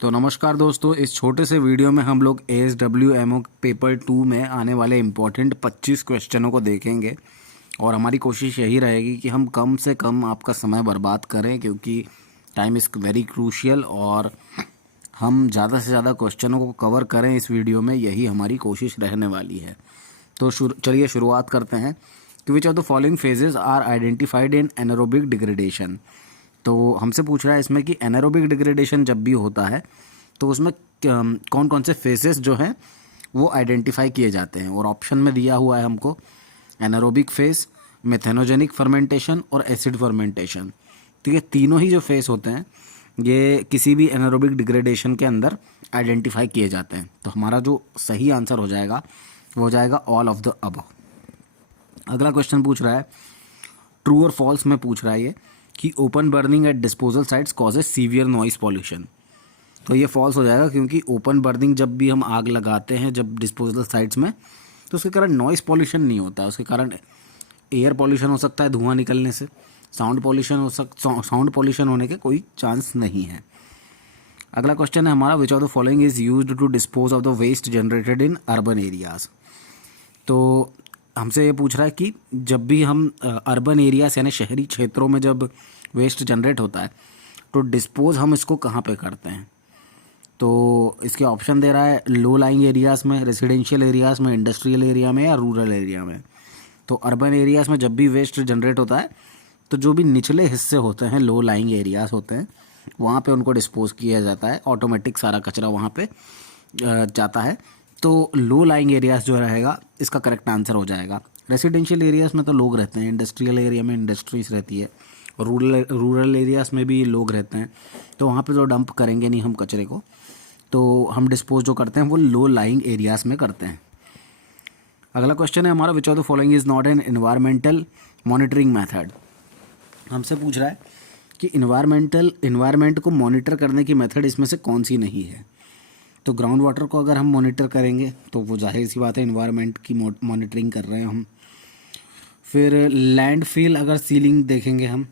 तो नमस्कार दोस्तों, इस छोटे से वीडियो में हम लोग ASWMO पेपर 2 में आने वाले इम्पोर्टेंट 25 क्वेश्चनों को देखेंगे। और हमारी कोशिश यही रहेगी कि हम कम से कम आपका समय बर्बाद करें, क्योंकि टाइम इज़ वेरी क्रूशियल और हम ज़्यादा से ज़्यादा क्वेश्चनों को कवर करें इस वीडियो में, यही हमारी कोशिश रहने वाली है। तो चलिए शुरुआत करते हैं कि which of the following phases are identified in anaerobic degradation. तो हमसे पूछ रहा है इसमें कि एनारोबिक डिग्रेडेशन जब भी होता है तो उसमें कौन कौन से फेजेस जो हैं वो आइडेंटिफाई किए जाते हैं। और ऑप्शन में दिया हुआ है हमको एनारोबिक फेज, मेथेनोजेनिक फर्मेंटेशन और एसिड फर्मेंटेशन। तो ये तीनों ही जो फेज होते हैं ये किसी भी एनारोबिक डिग्रेडेशन के अंदर आइडेंटिफाई किए जाते हैं। तो हमारा जो सही आंसर हो जाएगा वो हो जाएगा ऑल ऑफ द अबव। अगला क्वेश्चन पूछ रहा है, ट्रू और फॉल्स में पूछ रहा है ये कि open burning at disposal sites causes severe noise pollution. तो ये फॉल्स हो जाएगा, क्योंकि ओपन बर्निंग जब भी हम आग लगाते हैं जब डिस्पोजल साइट्स में, तो उसके कारण नॉइस पॉल्यूशन नहीं होता है। उसके कारण एयर पॉल्यूशन हो सकता है धुआं निकलने से, साउंड पॉल्यूशन होने के कोई चांस नहीं है। अगला क्वेश्चन है हमारा, which of the following is used to dispose of the waste generated in urban areas. तो हमसे ये पूछ रहा है कि जब भी हम अर्बन एरियाज यानी शहरी क्षेत्रों में जब वेस्ट जनरेट होता है तो डिस्पोज हम इसको कहाँ पे करते हैं। तो इसके ऑप्शन दे रहा है लो लाइंग एरियाज़ में, रेजिडेंशियल एरियाज़ में, इंडस्ट्रियल एरिया में या रूरल एरिया में। तो अर्बन एरियाज़ में जब भी वेस्ट जनरेट होता है तो जो भी निचले हिस्से होते हैं, लो लाइंग एरियाज़ होते हैं, वहाँ पे उनको डिस्पोज किया जाता है। ऑटोमेटिक सारा कचरा वहाँ पे जाता है। तो लो लाइंग एरियाज़ जो रहेगा इसका करेक्ट आंसर हो जाएगा। रेसिडेंशियल एरियाज़ में तो लोग रहते हैं, इंडस्ट्रियल एरिया में इंडस्ट्रीज रहती है, और रूरल एरियाज़ में भी लोग रहते हैं, तो वहाँ पे तो डंप करेंगे नहीं हम कचरे को। तो हम डिस्पोज जो करते हैं वो लो लाइंग एरियाज़ में करते हैं। अगला क्वेश्चन है हमारा, which of the following is not an environmental monitoring method. हमसे पूछ रहा है कि इन्वायरमेंट को मॉनिटर करने की मेथड इसमें से कौन सी नहीं है। तो ग्राउंड वाटर को अगर हम मॉनिटर करेंगे तो वो जाहिर सी बात है इन्वायरमेंट की मॉनिटरिंग कर रहे हैं हम। फिर लैंडफिल अगर सीलिंग देखेंगे, हम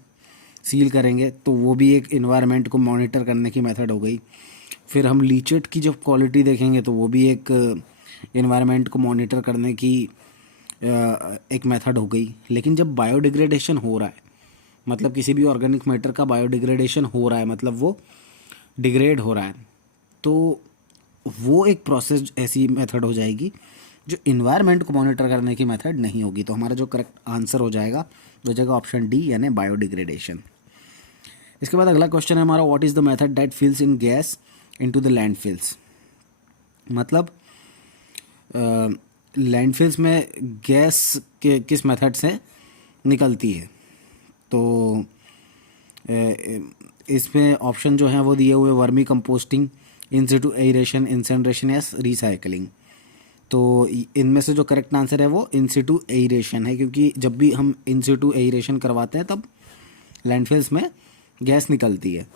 सील करेंगे तो वो भी एक इन्वायरमेंट को मॉनिटर करने की मेथड हो गई। फिर हम लीचेट की जब क्वालिटी देखेंगे तो वो भी एक इन्वायरमेंट को मॉनिटर करने की एक मेथड हो गई। लेकिन जब बायोडिग्रेडेशन हो रहा है, मतलब किसी भी ऑर्गेनिक मैटर का बायोडिग्रेडेशन हो रहा है, मतलब वो डिग्रेड हो रहा है, तो वो एक प्रोसेस ऐसी मेथड हो जाएगी जो इन्वायरमेंट को मॉनिटर करने की मेथड नहीं होगी। तो हमारा जो करेक्ट आंसर हो जाएगा वो जाएगा ऑप्शन डी यानी बायोडिग्रेडेशन। इसके बाद अगला क्वेश्चन है हमारा, what is the method that fills in gas into the landfills. मतलब लैंडफिल्स में गैस के किस मेथड से निकलती है। तो इसमें ऑप्शन जो हैं वो दिए हुए वर्मी कंपोस्टिंग, इन सिटू एरेशन, इंसिनरेशन या रिसाइकलिंग। तो इनमें से जो करेक्ट आंसर है वो इन सिटू एरेशन है, क्योंकि जब भी हम इन सिटू एरेशन करवाते हैं तब लैंडफिल्स में गैस निकलती है।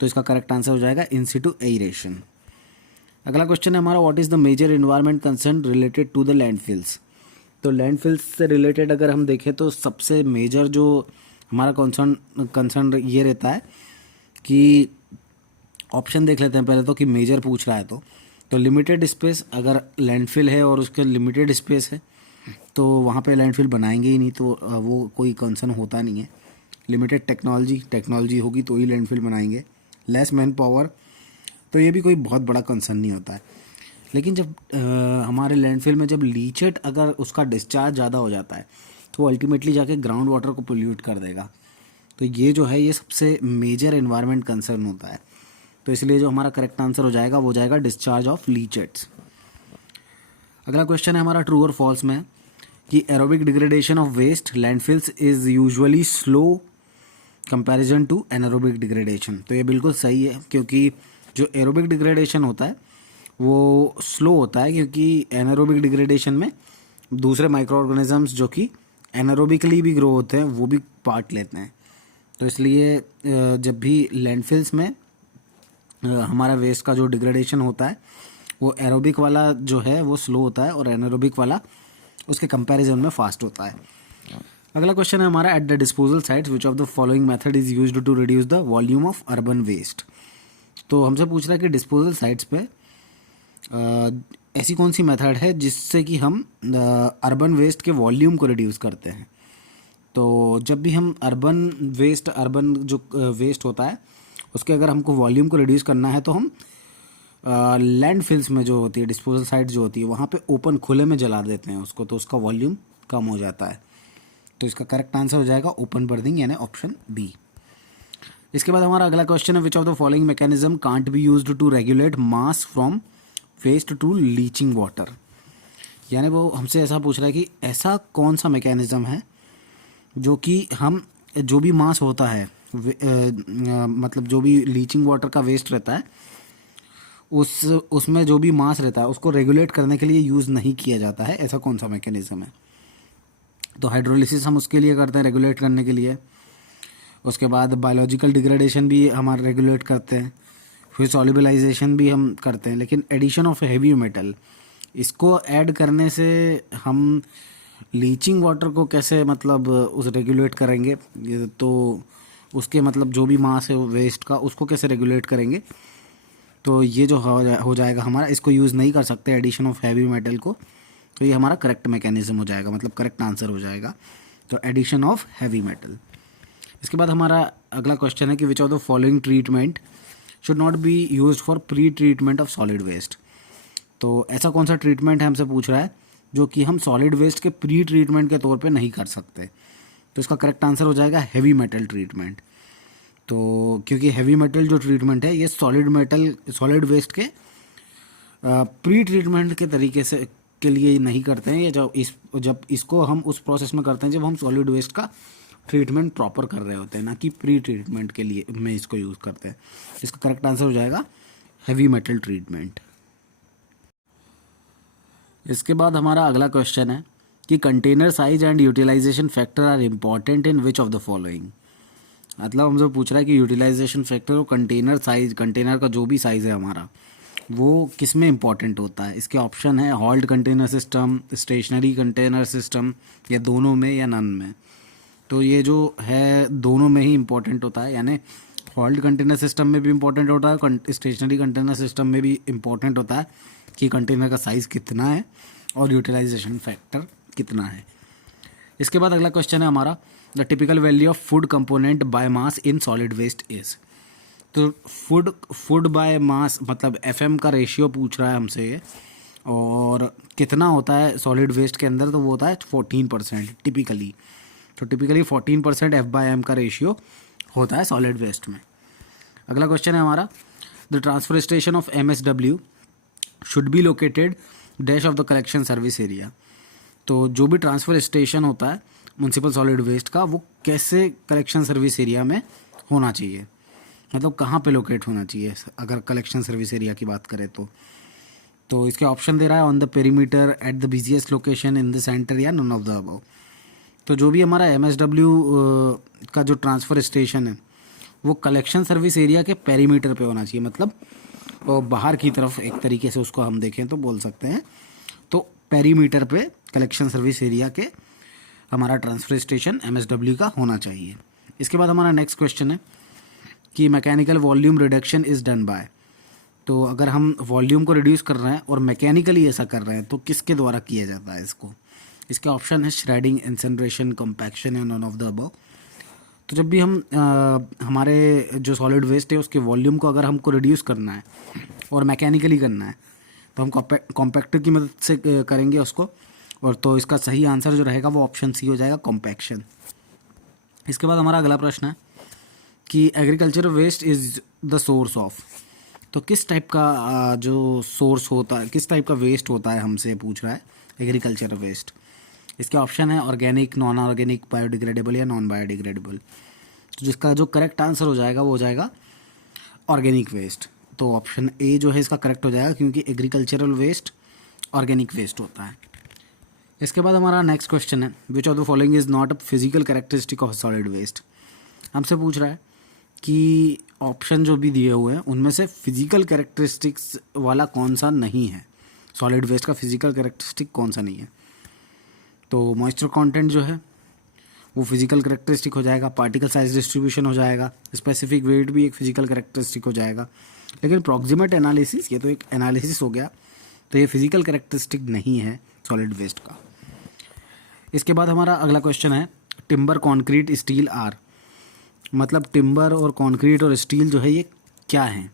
तो इसका करेक्ट आंसर हो जाएगा इन सिटू एरेशन। अगला क्वेश्चन है हमारा, what is the major environment concern related to the landfills. तो लैंडफिल्स से रिलेटेड अगर हम देखें तो सबसे मेजर जो हमारा कंसर्न ये रहता है कि ऑप्शन देख लेते हैं पहले तो कि मेजर पूछ रहा है तो लिमिटेड स्पेस, अगर लैंडफिल है और उसके लिमिटेड स्पेस है तो वहाँ पे लैंडफिल बनाएंगे ही नहीं, तो वो कोई कंसर्न होता नहीं है। लिमिटेड टेक्नोलॉजी होगी तो ही लैंडफिल बनाएंगे। लेस मैन पावर, तो ये भी कोई बहुत बड़ा कंसर्न नहीं होता है। लेकिन जब हमारे लैंडफिल में जब लीचेट अगर उसका डिस्चार्ज ज़्यादा हो जाता है तो वो अल्टीमेटली जाके ग्राउंड वाटर को पोल्यूट कर देगा। तो ये जो है ये सबसे मेजर एनवायरनमेंट कंसर्न होता है। तो इसलिए जो हमारा करेक्ट आंसर हो जाएगा वो जाएगा डिस्चार्ज ऑफ लीचेट्स। अगला क्वेश्चन है हमारा, ट्रू और फॉल्स में, कि aerobic degradation of waste landfills is usually slow comparison to anaerobic degradation. तो ये बिल्कुल सही है, क्योंकि जो एरोबिक डिग्रेडेशन होता है वो स्लो होता है, क्योंकि एनारोबिक डिग्रेडेशन में दूसरे माइक्रो ऑर्गेनिजम्स जो कि एनारोबिकली भी ग्रो होते हैं वो भी पार्ट लेते हैं। तो इसलिए जब भी लैंडफिल्स में हमारा वेस्ट का जो डिग्रेडेशन होता है वो एरोबिक वाला जो है वो स्लो होता है और एनारोबिक वाला उसके कंपैरिजन में फास्ट होता है। अगला क्वेश्चन है हमारा, at the disposal sites which of the following method is used to reduce the volume of urban waste. तो हमसे पूछ रहा है कि डिस्पोजल साइट्स पे ऐसी कौन सी मेथड है जिससे कि हम अर्बन वेस्ट के वॉल्यूम को रिड्यूस करते हैं। तो जब भी हम अर्बन जो वेस्ट होता है उसके अगर हमको वॉल्यूम को रिड्यूस करना है तो हम लैंडफिल्स में जो होती है, डिस्पोजल साइट जो होती है, वहाँ पे ओपन खुले में जला देते हैं उसको, तो उसका वॉल्यूम कम हो जाता है। तो इसका करेक्ट आंसर हो जाएगा ओपन बर्निंग यानी ऑप्शन बी। इसके बाद हमारा अगला क्वेश्चन है, which of the following mechanism can't be used to regulate mass from waste to leaching water. यानी वो हमसे ऐसा पूछ रहा है कि ऐसा कौन सा मैकेनिज्म है जो कि हम जो भी मास होता है मतलब जो भी लीचिंग वाटर का वेस्ट रहता है उसमें जो भी मास रहता है उसको रेगुलेट करने के लिए यूज़ नहीं किया जाता है, ऐसा कौन सा मैकेनिज्म है। तो हाइड्रोलिसिस हम उसके लिए करते हैं, रेगुलेट करने के लिए। उसके बाद बायोलॉजिकल डिग्रेडेशन भी हमारा रेगुलेट करते हैं, फिर सॉल्युबलाइजेशन भी हम करते हैं। लेकिन एडिशन ऑफ हैवी मेटल, इसको ऐड करने से हम लीचिंग वाटर को कैसे मतलब उस रेगुलेट करेंगे, तो उसके मतलब जो भी मास है वेस्ट का उसको कैसे रेगुलेट करेंगे। तो ये जो हो जाएगा हमारा, इसको यूज़ नहीं कर सकते एडिशन ऑफ हैवी मेटल को, तो ये हमारा करेक्ट मैकेनिज्म हो जाएगा, मतलब करेक्ट आंसर हो जाएगा। तो एडिशन ऑफ हैवी मेटल। इसके बाद हमारा अगला क्वेश्चन है कि which of the following treatment should not be used for pre treatment of solid waste. तो ऐसा कौन सा ट्रीटमेंट है हमसे पूछ रहा है जो कि हम सॉलिड वेस्ट के प्री ट्रीटमेंट के तौर पे नहीं कर सकते। तो इसका करेक्ट आंसर हो जाएगा हैवी मेटल ट्रीटमेंट। तो क्योंकि हैवी मेटल जो ट्रीटमेंट है ये सॉलिड वेस्ट के प्री ट्रीटमेंट के तरीके से के लिए नहीं करते हैं, या जब इसको हम उस प्रोसेस में करते हैं जब हम सॉलिड वेस्ट का ट्रीटमेंट प्रॉपर कर रहे होते हैं, ना कि प्री ट्रीटमेंट के लिए में इसको यूज़ करते हैं। इसका करेक्ट आंसर हो जाएगा हैवी मेटल ट्रीटमेंट। इसके बाद हमारा अगला क्वेश्चन है कि container size and utilisation factor are important in which of the following. मतलब हमसे पूछ रहा है कि यूटिलाइजेशन फैक्टर और कंटेनर साइज, कंटेनर का जो भी साइज़ है हमारा, वो किस में इम्पॉर्टेंट होता है। इसके ऑप्शन है hauled container system, stationary container system, या दोनों में या नन में। तो ये जो है दोनों में ही इम्पॉर्टेंट होता है, यानी हॉल्ड कंटेनर सिस्टम में भी इम्पॉर्टेंट होता है, स्टेशनरी कंटेनर सिस्टम में भी इम्पॉर्टेंट होता है कि कंटेनर का साइज़ कितना है और यूटिलाइजेशन फैक्टर कितना है। इसके बाद अगला क्वेश्चन है हमारा, the typical value of food component by mass in solid waste is. तो फूड बाय मास मतलब FM का रेशियो पूछ रहा है हमसे ये, और कितना होता है सॉलिड वेस्ट के अंदर, तो वो होता है 14% टिपिकली। तो टिपिकली 14% F/M का रेशियो होता है सॉलिड वेस्ट में। अगला क्वेश्चन है हमारा, the transfer station of MSW should be located dash of the collection service area. तो जो भी ट्रांसफ़र स्टेशन होता है म्यूनसिपल सॉलिड वेस्ट का, वो कैसे कलेक्शन सर्विस एरिया में होना चाहिए, मतलब कहाँ पे लोकेट होना चाहिए अगर कलेक्शन सर्विस एरिया की बात करें तो इसके ऑप्शन दे रहा है, on the perimeter, at the busiest location, in the centre, या नन ऑफ द अबव। तो जो भी हमारा MSW का जो ट्रांसफ़र स्टेशन है वो कलेक्शन सर्विस एरिया के पेरीमीटर पे होना चाहिए, मतलब बाहर की तरफ एक तरीके से उसको हम देखें तो बोल सकते हैं। तो पेरीमीटर पे कलेक्शन सर्विस एरिया के हमारा ट्रांसफर स्टेशन MSW का होना चाहिए। इसके बाद हमारा नेक्स्ट क्वेश्चन है कि mechanical volume reduction is done by. तो अगर हम वॉल्यूम को रिड्यूस कर रहे हैं और मैकेनिकली ऐसा कर रहे हैं तो किसके द्वारा किया जाता है इसको। इसके ऑप्शन है श्रेडिंग, इंसिनरेशन, कंपैक्शन, या नन ऑफ द अबव। तो जब भी हम हमारे जो सॉलिड वेस्ट है उसके वॉल्यूम को अगर हमको रिड्यूस करना है और मैकेनिकली करना है तो हम कॉम्पैक्टर की मदद से करेंगे उसको, और तो इसका सही आंसर जो रहेगा वो ऑप्शन सी हो जाएगा, कॉम्पैक्शन। इसके बाद हमारा अगला प्रश्न है कि agriculture waste is the source of. तो किस टाइप का जो सोर्स होता है, किस टाइप का वेस्ट होता है हमसे पूछ रहा है एग्रीकल्चर वेस्ट। इसके ऑप्शन है ऑर्गेनिक, नॉन ऑर्गेनिक, बायोडिग्रेडेबल, या नॉन बायोडिग्रेडेबल। तो जिसका जो करेक्ट आंसर हो जाएगा वो हो जाएगा ऑर्गेनिक वेस्ट। तो ऑप्शन ए जो है इसका करेक्ट हो जाएगा, क्योंकि एग्रीकल्चरल वेस्ट ऑर्गेनिक वेस्ट होता है। इसके बाद हमारा नेक्स्ट क्वेश्चन है, which of the following is not a physical characteristic of solid waste. हमसे पूछ रहा है कि ऑप्शन जो भी दिए हुए हैं उनमें से फिजिकल कैरेक्टरिस्टिक्स वाला कौन सा नहीं है, सॉलिड वेस्ट का फिजिकल कैरेक्टरिस्टिक कौन सा नहीं है। तो मॉइस्चर कंटेंट जो है वो फिजिकल कैरेक्टरिस्टिक हो जाएगा, पार्टिकल साइज डिस्ट्रीब्यूशन हो जाएगा, स्पेसिफिक वेट भी एक फिजिकल कैरेक्टरिस्टिक हो जाएगा, लेकिन प्रॉक्सिमेट एनालिसिस ये तो एक एनालिसिस हो गया, तो ये फिजिकल कैरेक्टरिस्टिक नहीं है सॉलिड वेस्ट का। इसके बाद हमारा अगला क्वेश्चन है टिम्बर, कंक्रीट, स्टील आर, मतलब टिम्बर और कंक्रीट और स्टील जो है ये क्या है।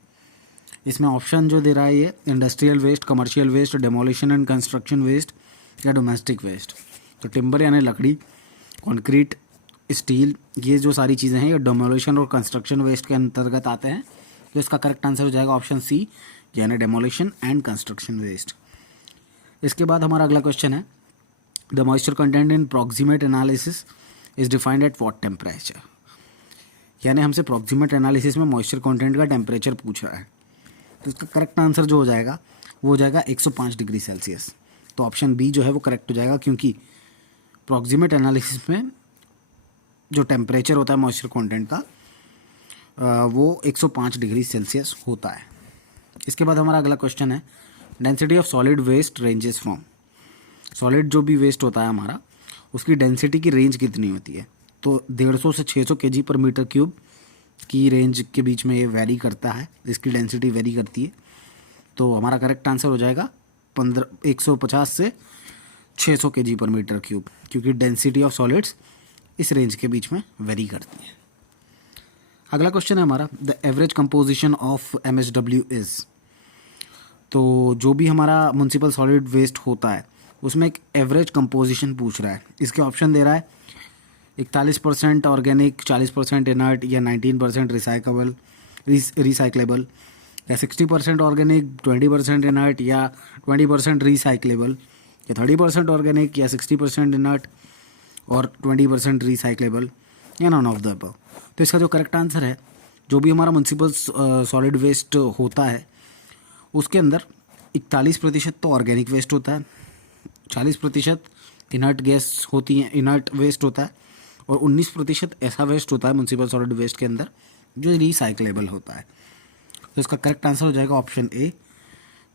इसमें ऑप्शन जो दे रहा है ये industrial waste, commercial waste, demolition and construction waste या डोमेस्टिक वेस्ट। तो टिम्बर यानी लकड़ी, कंक्रीट, स्टील, ये जो सारी चीज़ें हैं ये डेमोलिशन और कंस्ट्रक्शन वेस्ट के अंतर्गत आते हैं। तो इसका करेक्ट आंसर हो जाएगा ऑप्शन सी यानी डेमोलिशन एंड कंस्ट्रक्शन वेस्ट। इसके बाद हमारा अगला क्वेश्चन है the moisture content in proximate analysis is defined at what temperature, यानी हमसे प्रॉक्सिमेट एनालिसिस में मॉइस्चर कंटेंट का टेम्परेचर पूछ रहा है। तो इसका करेक्ट आंसर जो हो जाएगा वो हो जाएगा 105 डिग्री सेल्सियस। तो ऑप्शन बी जो है वो करेक्ट हो जाएगा, क्योंकि प्रॉक्सिमेट एनालिसिस में जो टेम्परेचर होता है मॉइस्चर कंटेंट का वो 105 डिग्री सेल्सियस होता है। इसके बाद हमारा अगला क्वेश्चन है density of solid waste ranges from, solid जो भी वेस्ट होता है हमारा उसकी डेंसिटी की रेंज कितनी होती है। तो 150 से 600 kg पर मीटर क्यूब की रेंज के बीच में ये वेरी करता है, इसकी डेंसिटी वेरी करती है। तो हमारा करेक्ट आंसर हो जाएगा 150 से 600 kg पर मीटर क्यूब, क्योंकि डेंसिटी ऑफ सॉलिड्स इस रेंज के बीच में वेरी करती है। अगला क्वेश्चन है हमारा the average composition of MSW is, तो जो भी हमारा म्युनिसिपल सॉलिड वेस्ट होता है उसमें एक एवरेज कंपोजिशन पूछ रहा है। इसके ऑप्शन दे रहा है 41% ऑर्गेनिक, 40% इनर्ट या 19% रिसाइक्लेबल या 60% ऑर्गेनिक, 20% इनर्ट या 20% रिसाइक्लेबल या 30% ऑर्गेनिक या 60% इनर्ट और 20% रिसाइक्लेबल या नॉन ऑफ द अबव। तो इसका जो करेक्ट आंसर है जो भी हमारा म्युनिसिपल सॉलिड वेस्ट होता है उसके अंदर 41% तो ऑर्गेनिक वेस्ट होता है, 40% इनर्ट गैस होती है, इनर्ट वेस्ट होता है और 19% ऐसा वेस्ट होता है म्युनिसिपल सॉलिड वेस्ट के अंदर जो रिसाइक्लेबल होता है। तो इसका करेक्ट आंसर हो जाएगा ऑप्शन ए,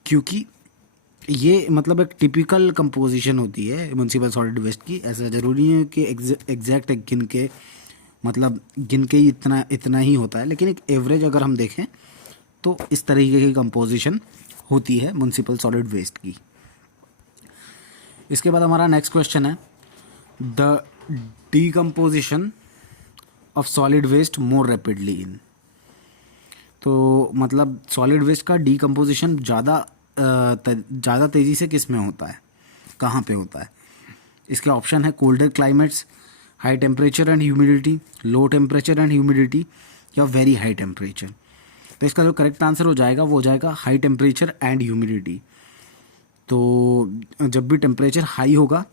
क्योंकि ये मतलब एक टिपिकल कंपोजिशन होती है म्युनिसिपल सॉलिड वेस्ट की। ऐसा ज़रूरी है कि एग्जैक्ट गिन के ही इतना ही होता है, लेकिन एक एवरेज अगर हम देखें तो इस तरीके की कंपोजिशन होती है म्युनिसिपल सॉलिड वेस्ट की। इसके बाद हमारा नेक्स्ट क्वेश्चन है the decomposition of solid waste more rapidly in, तो मतलब सॉलिड वेस्ट का डीकम्पोजिशन ज़्यादा तेज़ी से किस में होता है, कहाँ पे होता है। इसके ऑप्शन है colder climates, high temperature and humidity, low temperature and humidity या वेरी हाई टेम्परेचर। तो इसका जो करेक्ट आंसर हो जाएगा वो हो जाएगा हाई टेम्परेचर एंड ह्यूमिडिटी। तो जब भी टेम्परेचर हाई होगा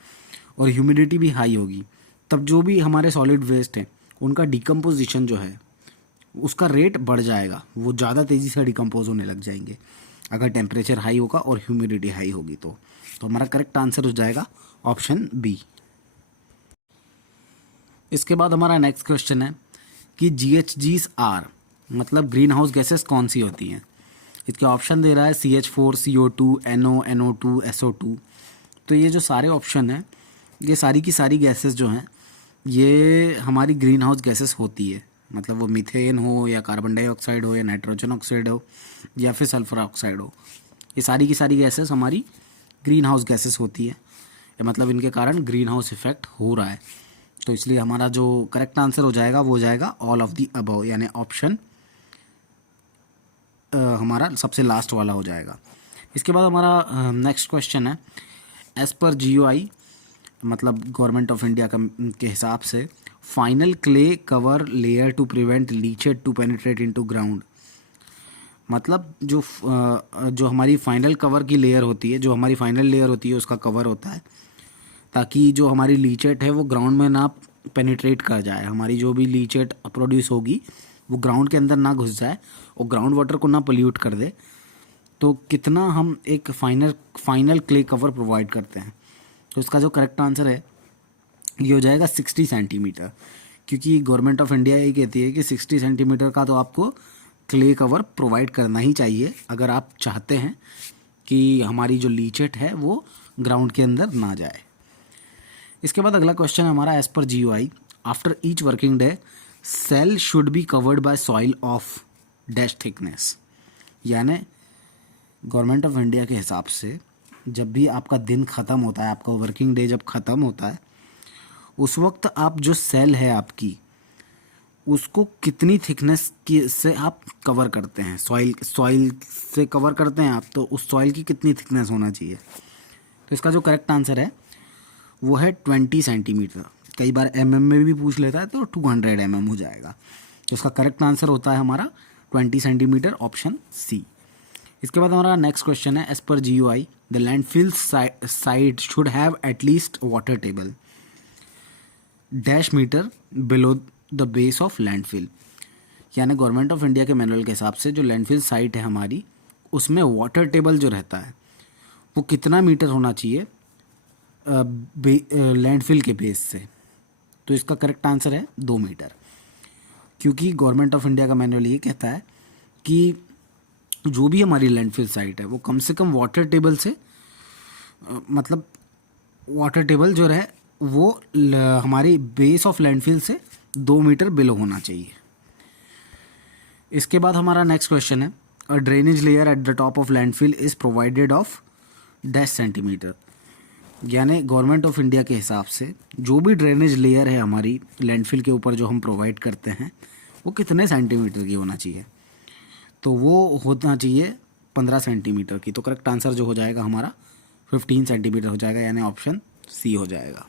और ह्यूमिडिटी भी हाई होगी तब जो भी हमारे सॉलिड वेस्ट हैं उनका डिकम्पोजिशन जो है उसका रेट बढ़ जाएगा, वो ज़्यादा तेज़ी से डिकम्पोज होने लग जाएंगे अगर टेम्परेचर हाई होगा और ह्यूमिडिटी हाई होगी। तो हमारा करेक्ट आंसर हो जाएगा ऑप्शन बी। इसके बाद हमारा नेक्स्ट क्वेश्चन है कि GHGs आर मतलब ग्रीन हाउस गैसेस कौन सी होती हैं। इसके ऑप्शन दे रहा है CH4, CO2, NO, NO2, SO2। तो ये जो सारे ऑप्शन हैं ये सारी की सारी गैसेस जो हैं ये हमारी ग्रीन हाउस गैसेस होती है, मतलब वो मीथेन हो या कार्बन डाइऑक्साइड हो या नाइट्रोजन ऑक्साइड हो या फिर सल्फर ऑक्साइड हो, ये सारी की सारी गैसेस हमारी ग्रीन हाउस गैसेस होती है, मतलब इनके कारण ग्रीन हाउस इफेक्ट हो रहा है। तो इसलिए हमारा जो करेक्ट आंसर हो जाएगा वो हो जाएगा ऑल ऑफ द अबव, यानी ऑप्शन हमारा सबसे लास्ट वाला हो जाएगा। इसके बाद हमारा नेक्स्ट क्वेश्चन है एज पर GOI मतलब गवर्नमेंट ऑफ इंडिया के हिसाब से final clay cover layer to prevent leached to penetrate into ground, मतलब जो हमारी फाइनल कवर की लेयर होती है, जो हमारी फाइनल लेयर होती है उसका कवर होता है ताकि जो हमारी लीचेट है वो ग्राउंड में ना पेनिट्रेट कर जाए, हमारी जो भी लीचेट प्रोड्यूस होगी वो ग्राउंड के अंदर ना घुस जाए और ग्राउंड वाटर को ना पोल्यूट कर दे। तो कितना हम एक फाइनल क्ले कवर प्रोवाइड करते हैं। तो इसका जो करेक्ट आंसर है ये हो जाएगा 60 सेंटीमीटर, क्योंकि गवर्नमेंट ऑफ इंडिया ये कहती है कि 60 सेंटीमीटर का तो आपको क्ले कवर प्रोवाइड करना ही चाहिए अगर आप चाहते हैं कि हमारी जो लीचेट है वो ग्राउंड के अंदर ना जाए। इसके बाद अगला क्वेश्चन हमारा एज पर GOI after each working day cell should be covered by soil of dash thickness, यानी गवर्नमेंट ऑफ इंडिया के हिसाब से जब भी आपका दिन ख़त्म होता है, आपका वर्किंग डे जब ख़त्म होता है, उस वक्त आप जो सेल है आपकी, उसको कितनी थिकनेस की से आप कवर करते हैं, सॉइल से कवर करते हैं आप, तो उस सॉइल की कितनी थिकनेस होना चाहिए। तो इसका जो करेक्ट आंसर है वो है 20 सेंटीमीटर। कई बार mm में भी पूछ लेता है तो 200 mm हो जाएगा। तो इसका करेक्ट आंसर होता है हमारा 20 सेंटीमीटर, ऑप्शन सी। इसके बाद हमारा नेक्स्ट क्वेश्चन है, as per GUI the landfill site should have at least water table dash metre below the base of landfill. यानी गवर्नमेंट ऑफ इंडिया के मैनुअल के हिसाब से जो लैंडफिल साइट है हमारी, उसमें वाटर टेबल जो रहता है वो कितना मीटर होना चाहिए लैंडफिल के बेस से। तो इसका करेक्ट आंसर है 2 मीटर, क्योंकि गवर्नमेंट ऑफ इंडिया का मैनुअल ये कहता है कि जो भी हमारी लैंडफिल साइट है वो कम से कम वाटर टेबल से मतलब वाटर टेबल जो रहे वो हमारी बेस ऑफ लैंडफिल से 2 मीटर बिलो होना चाहिए। इसके बाद हमारा नेक्स्ट क्वेश्चन है, a drainage layer at the top of landfill is provided of dash centimetre. यानी गवर्नमेंट ऑफ इंडिया के हिसाब से जो भी ड्रेनेज लेयर है हमारी लैंडफिल के ऊपर जो हम प्रोवाइड करते हैं वो कितने सेंटीमीटर की होना चाहिए। तो वो होना चाहिए 15 सेंटीमीटर की। तो करेक्ट आंसर जो हो जाएगा हमारा 15 सेंटीमीटर हो जाएगा, यानी ऑप्शन सी हो जाएगा।